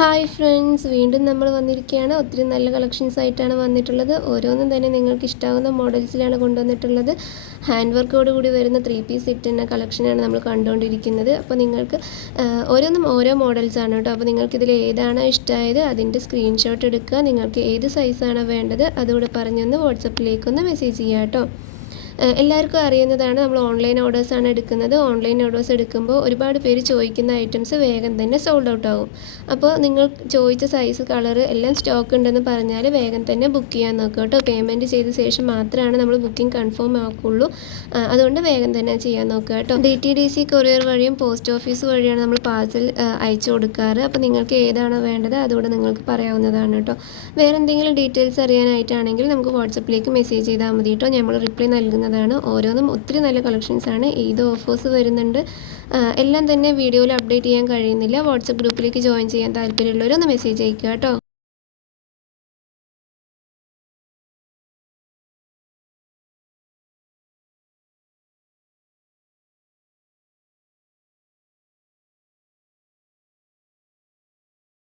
Hi friends വീണ്ടും നമ്മൾ വന്നിരിക്കുകയാണ്. ഒത്തിരി നല്ല കളക്ഷൻസ് ആയിട്ടാണ് വന്നിട്ടുള്ളത്. ഓരോന്നും തന്നെ നിങ്ങൾക്ക് ഇഷ്ടാവുന്ന മോഡൽസിലാണ് കൊണ്ടുവന്നിട്ടുള്ളത്. ഹാൻഡ് വർക്കോട് കൂടി വരുന്ന ത്രീ പീസ് സെറ്റ് എന്ന കളക്ഷനാണ് നമ്മൾ കണ്ടുകൊണ്ടിരിക്കുന്നത്. അപ്പോൾ നിങ്ങൾക്ക് ഓരോന്നും ഓരോ മോഡൽസാണ് കേട്ടോ. അപ്പോൾ നിങ്ങൾക്കിതിൽ ഏതാണോ ഇഷ്ടമായത് അതിന്റെ സ്ക്രീൻഷോട്ട് എടുക്കുക. നിങ്ങൾക്ക് ഏത് സൈസാണോ വേണ്ടത് അതുകൂടെ പറഞ്ഞൊന്ന് വാട്സപ്പിലേക്കൊന്ന് മെസ്സേജ് ചെയ്യാം കേട്ടോ. എല്ലാവർക്കും അറിയുന്നതാണ് നമ്മൾ ഓൺലൈൻ ഓർഡേഴ്സാണ് എടുക്കുന്നത്. ഓൺലൈൻ ഓർഡേഴ്സ് എടുക്കുമ്പോൾ ഒരുപാട് പേര് ചോദിക്കുന്ന ഐറ്റംസ് വേഗം തന്നെ സോൾഡ് ഔട്ട് ആകും അപ്പോൾ നിങ്ങൾ ചോദിച്ച സൈസ് കളർ എല്ലാം സ്റ്റോക്ക് ഉണ്ടെന്ന് പറഞ്ഞാൽ വേഗം തന്നെ ബുക്ക് ചെയ്യാൻ നോക്കുക കേട്ടോ. പേയ്മെന്റ് ചെയ്ത ശേഷം മാത്രമാണ് നമ്മൾ ബുക്കിംഗ് കൺഫേം ആക്കുകയുള്ളൂ അതുകൊണ്ട് വേഗം തന്നെ ചെയ്യാൻ നോക്കുക കേട്ടോ. D T D C courier വഴിയും പോസ്റ്റ് ഓഫീസ് വഴിയാണ് നമ്മൾ പാർസൽ അയച്ചു കൊടുക്കാറ്. അപ്പോൾ നിങ്ങൾക്ക് ഏതാണോ വേണ്ടത് അതുകൂടെ നിങ്ങൾക്ക് പറയാവുന്നതാണ് കേട്ടോ. വേറെ എന്തെങ്കിലും ഡീറ്റെയിൽസ് അറിയാനായിട്ടാണെങ്കിൽ നമുക്ക് വാട്സപ്പിലേക്ക് മെസ്സേജ് ചെയ്താൽ മതി കേട്ടോ. നമ്മൾ റിപ്ലൈ നൽകുന്നതാണ് ഓരോന്നും ഒത്തിരി നല്ല കളക്ഷൻസ് ആണ്. ഏത് ഓഫേഴ്സ് വരുന്നുണ്ട്. എല്ലാം തന്നെ വീഡിയോയിൽ അപ്ഡേറ്റ് ചെയ്യാൻ കഴിയുന്നില്ല. വാട്സപ്പ് ഗ്രൂപ്പിലേക്ക് ജോയിൻ ചെയ്യാൻ താല്പര്യമുള്ളവരൊന്ന് മെസ്സേജ് അയക്കുക കേട്ടോ.